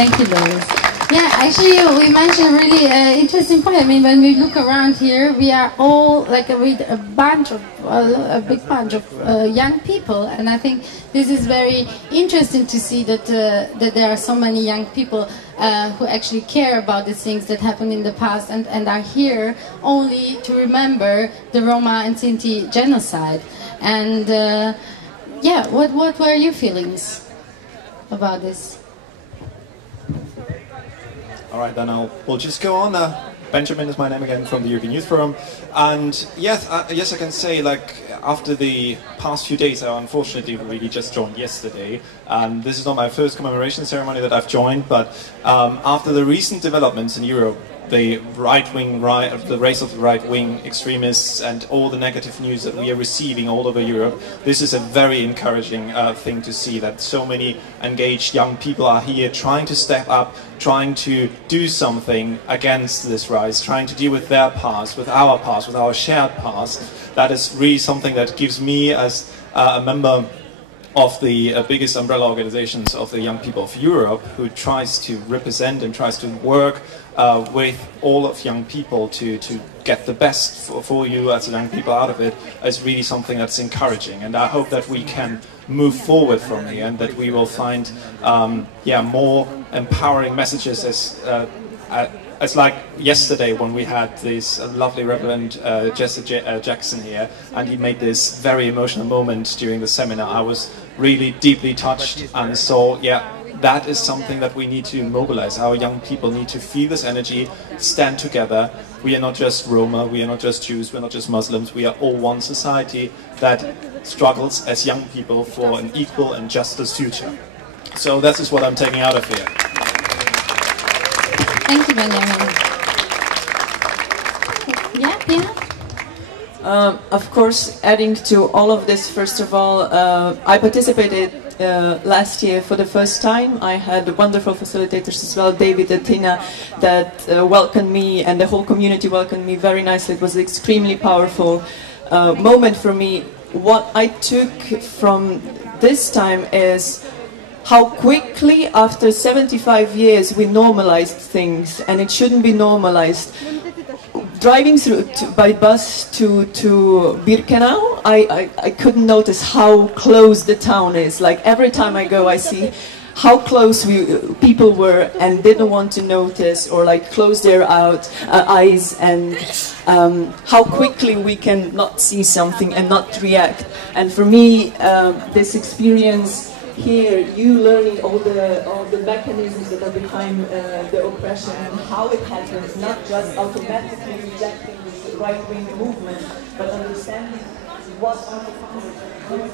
Thank you, Lois. Yeah, actually, we mentioned really interesting point. I mean, when we look around here, we are all like a big bunch of young people, and I think this is very interesting to see that that there are so many young people who actually care about the things that happened in the past and are here only to remember the Roma and Sinti genocide. And yeah, what were your feelings about this? All right, then we'll just go on. Benjamin is my name again, from the European Youth Forum. And yes, I can say, like, after the past few days, I unfortunately really just joined yesterday. And this is not my first commemoration ceremony that I've joined, but after the recent developments in Europe, the the rise of the right-wing extremists and all the negative news that we are receiving all over Europe, this is a very encouraging thing to see, that so many engaged young people are here trying to step up, trying to do something against this rise, trying to deal with their past, with our shared past. That is really something that gives me, as a member of the biggest umbrella organizations of the young people of Europe, who tries to represent and tries to work with all of young people to get the best for you as young people out of it, is really something that's encouraging. And I hope that we can move forward from here, and that we will find more empowering messages, as like yesterday when we had this lovely Reverend Jesse Jackson here, and he made this very emotional moment during the seminar. I was really deeply touched, and so that is something that we need to mobilize. Our young people need to feel this energy, stand together. We are not just Roma, we are not just Jews, we are not just Muslims, we are all one society that struggles as young people for an equal and justice future. So that is what I'm taking out of here. Thank you, Benjamin. Yeah, Pia? Of course, adding to all of this, first of all, I participated last year for the first time. I had wonderful facilitators as well, David and Tina, that welcomed me, and the whole community welcomed me very nicely. It was an extremely powerful moment for me. What I took from this time is how quickly, after 75 years, we normalized things, and it shouldn't be normalized. Driving through by bus to Birkenau, I couldn't notice how close the town is. Like, every time I go, I see how close people were and didn't want to notice, or like close their eyes, and how quickly we can not see something and not react. And for me, this experience here, you learning all the mechanisms that are behind the oppression and how it happens, not just automatically rejecting the right-wing movement, but understanding what are the consequences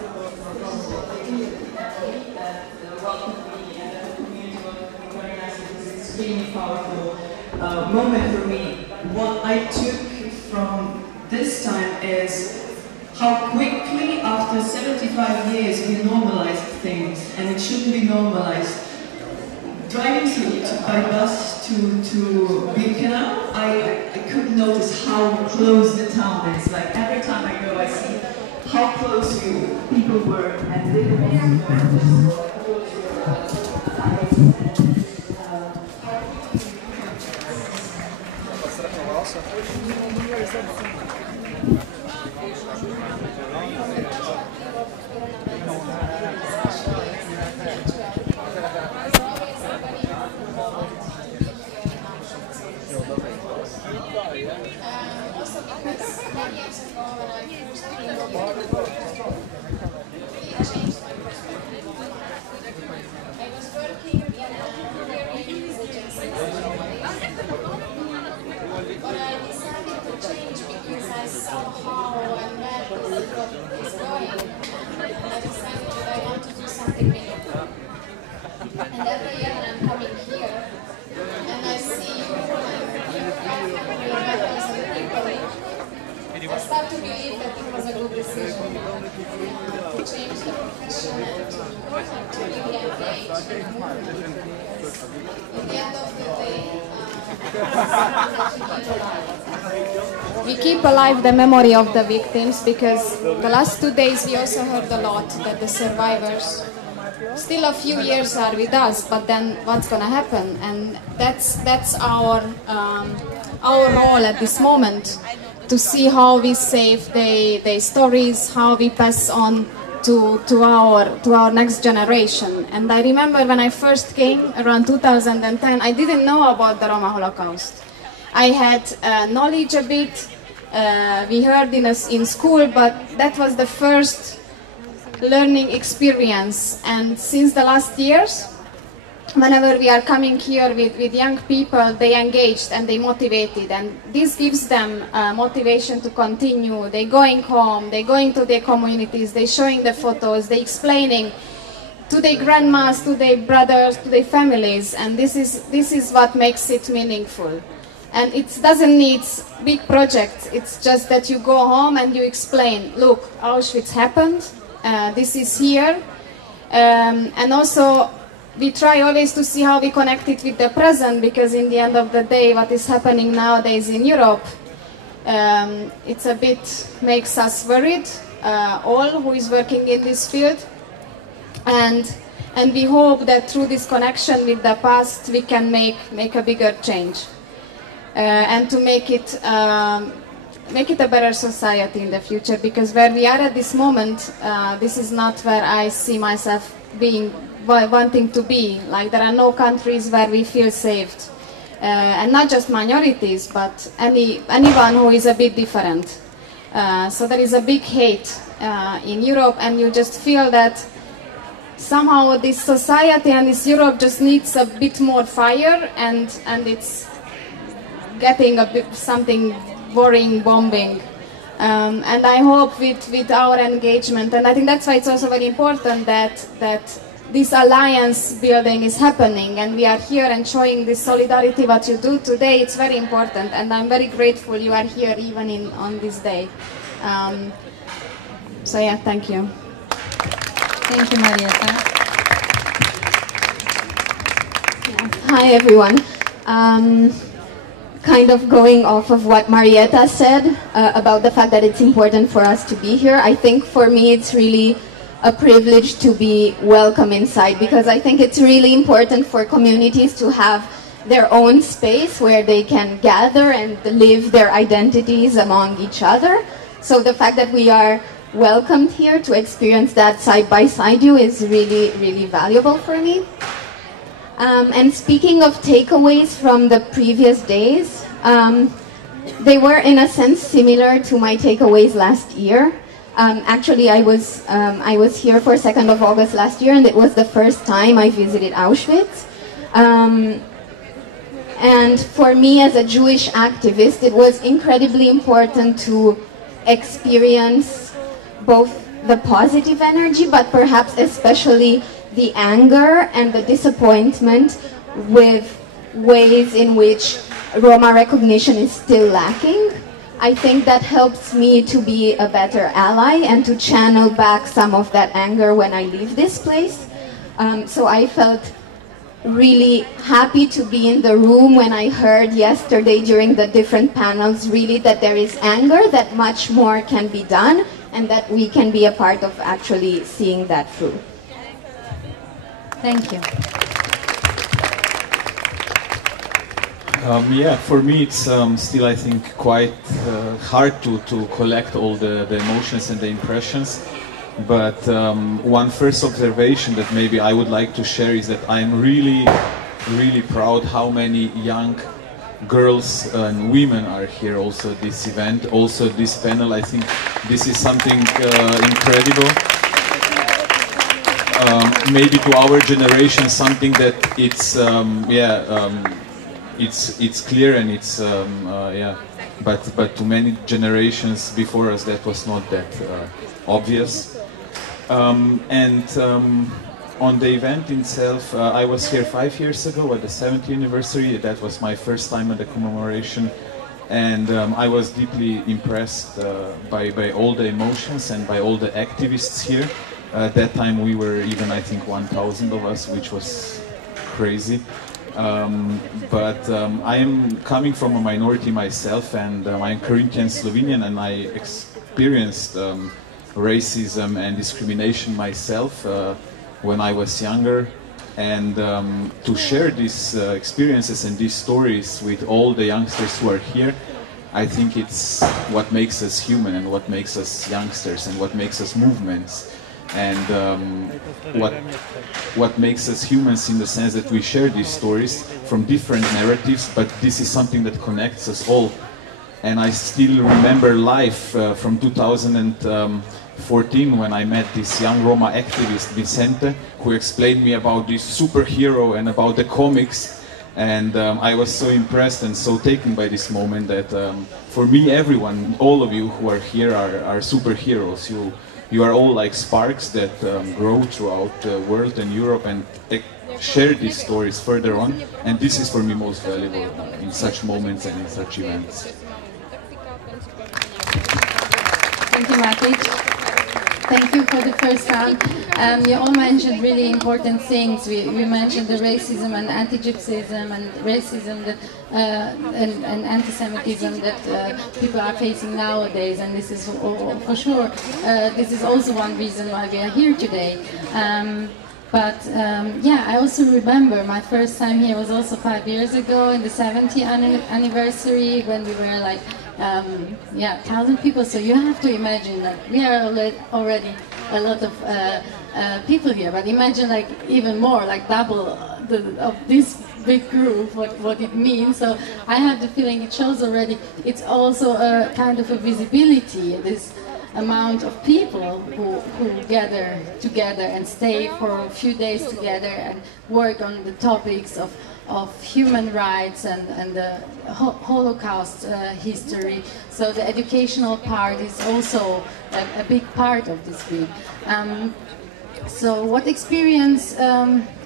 extremely powerful moment for me. What I took from this time is how quickly, after 75 years, we normalized things, and it shouldn't be normalized. Driving by bus to Birkenau, I couldn't notice how close the town is. Like, every time I go, I see how close people were, and they were We keep alive the memory of the victims, because the last 2 days we also heard a lot that the survivors still a few years are with us, but then what's gonna happen? And that's our role at this moment, to see how we save their stories, how we pass on to our next generation. And I remember when I first came around 2010, I didn't know about the Roma Holocaust. I had knowledge a bit, we heard in school, but that was the first learning experience. And since the last years, whenever we are coming here with young people, they engaged and they motivated, and this gives them motivation to continue. They're going home, they're going to their communities, they're showing the photos, they're explaining to their grandmas, to their brothers, to their families, and this is what makes it meaningful. And it doesn't need big projects, it's just that you go home and you explain, look, Auschwitz happened, this is here, and also we try always to see how we connect it with the present, because in the end of the day, what is happening nowadays in Europe, it's a bit makes us worried, all who is working in this field, and we hope that through this connection with the past, we can make a bigger change, and to make it a better society in the future. Because where we are at this moment, this is not where I see myself wanting to be. Like, there are no countries where we feel saved, and not just minorities, but anyone who is a bit different. So there is a big hate in Europe, and you just feel that somehow this society and this Europe just needs a bit more fire, and it's getting a bit something boring, bombing. And I hope with our engagement, and I think that's why it's also very important that this alliance building is happening, and we are here and showing this solidarity. What you do today, it's very important, and I'm very grateful you are here even on this day. So yeah, thank you. Thank you, Marietta. Yeah. Hi everyone. Kind of going off of what Marietta said about the fact that it's important for us to be here, I think for me it's really a privilege to be welcome inside, because I think it's really important for communities to have their own space where they can gather and live their identities among each other. So the fact that we are welcomed here to experience that side by side you is really, really valuable for me. And speaking of takeaways from the previous days, they were in a sense similar to my takeaways last year. Actually, I was here for 2nd of August last year, and it was the first time I visited Auschwitz. And for me as a Jewish activist, it was incredibly important to experience both the positive energy, but perhaps especially the anger and the disappointment with ways in which Roma recognition is still lacking. I think that helps me to be a better ally and to channel back some of that anger when I leave this place. So I felt really happy to be in the room when I heard yesterday during the different panels really that there is anger, that much more can be done, and that we can be a part of actually seeing that through. Thank you. Yeah, for me it's still, I think, quite hard to collect all the emotions and the impressions. But one first observation that maybe I would like to share is that I'm really, really proud how many young girls and women are here also at this event, also this panel. I think this is something incredible. Maybe to our generation something that it's it's clear and it's yeah, but to many generations before us that was not that obvious. On the event itself, I was here 5 years ago at the 70th anniversary. That was my first time at the commemoration, and I was deeply impressed by all the emotions and by all the activists here. At that time we were even, I think, 1,000 of us, which was crazy. I am coming from a minority myself, and I'm Carinthian Slovenian, and I experienced racism and discrimination myself when I was younger. And to share these experiences and these stories with all the youngsters who are here, I think it's what makes us human and what makes us youngsters and what makes us movements. And what makes us humans in the sense that we share these stories from different narratives, but this is something that connects us all. And I still remember life from 2014 when I met this young Roma activist, Vicente, who explained me about this superhero and about the comics. And I was so impressed and so taken by this moment that for me, everyone, all of you who are here are superheroes. You are all like sparks that grow throughout the world and Europe and share these stories further on. And this is for me most valuable in such moments and in such events. Thank you, Matic. Thank you for the first round. You all mentioned really important things. We mentioned the racism and anti-Gypsyism and racism that, and anti-Semitism that people are facing nowadays. And this is for sure, this is also one reason why we are here today. Yeah, I also remember my first time here was also 5 years ago in the 70th anniversary when we were like, 1,000 people. So you have to imagine that we are already a lot of people here, but imagine like even more, like double of this big group, what it means. So I have the feeling it shows already, it's also a kind of a visibility, this amount of people who gather together and stay for a few days together and work on the topics of human rights and the Holocaust history. So the educational part is also a big part of this week. So what experience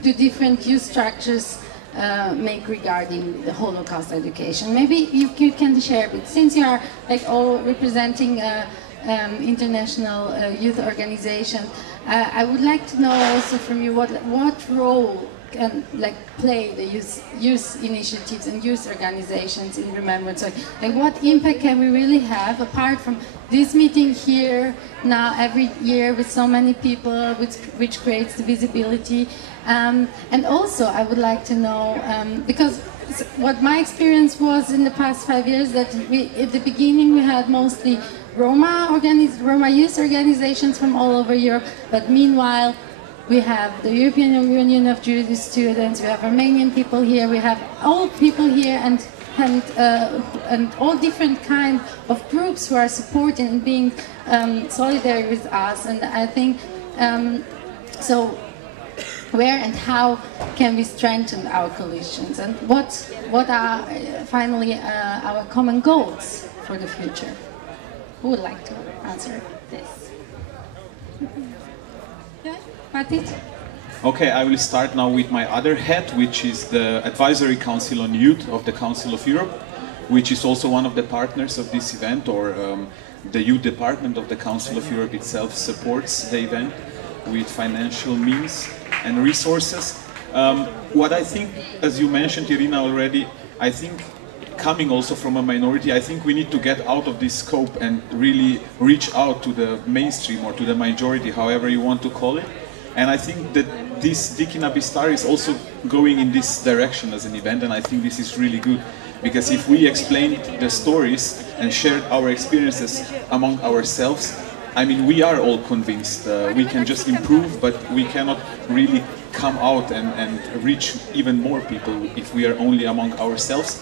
do different youth structures make regarding the Holocaust education? Maybe you can share, but since you are like all representing international youth organization, I would like to know also from you what role can play the youth initiatives and youth organizations in remembrance. Like what impact can we really have apart from this meeting here now every year with so many people, which creates the visibility. And also I would like to know, because what my experience was in the past 5 years, that at the beginning we had mostly Roma youth organizations from all over Europe, but meanwhile we have the European Union of Jewish Students, we have Romanian people here, we have old people here, and all different kind of groups who are supporting and being solidary with us. And I think, so where and how can we strengthen our coalitions, and what are finally our common goals for the future? Who would like to answer this? Okay, I will start now with my other hat, which is the Advisory Council on Youth of the Council of Europe, which is also one of the partners of this event, or the youth department of the Council of Europe itself supports the event with financial means and resources. What I think, as you mentioned, Irina, already, I think coming also from a minority, I think we need to get out of this scope and really reach out to the mainstream or to the majority, however you want to call it. And I think that this Dikina Bistar is also going in this direction as an event, and I think this is really good, because if we explained the stories and shared our experiences among ourselves, I mean, we are all convinced we can just improve, but we cannot really come out and reach even more people if we are only among ourselves.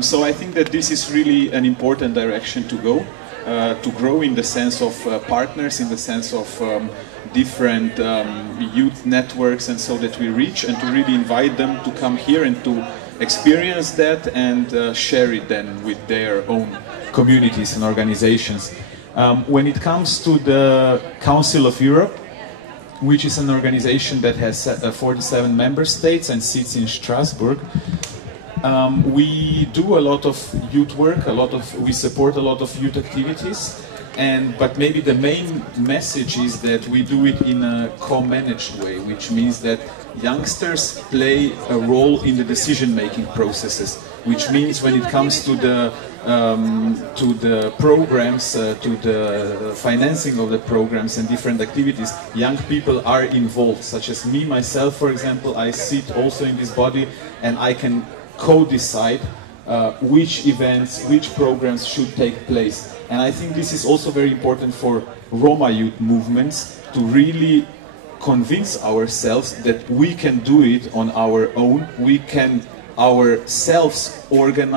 So I think that this is really an important direction to go, to grow in the sense of partners, in the sense of different youth networks, and so that we reach and to really invite them to come here and to experience that and share it then with their own communities and organizations. When it comes to the Council of Europe, which is an organization that has 47 member states and sits in Strasbourg, we do a lot of youth work, we support a lot of youth activities, But maybe the main message is that we do it in a co-managed way, which means that youngsters play a role in the decision-making processes, which means when it comes to the programs, to the financing of the programs and different activities, young people are involved, such as me, myself, for example. I sit also in this body and I can co-decide which events, which programs should take place. And I think this is also very important for Roma youth movements to really convince ourselves that we can do it on our own, we can ourselves organize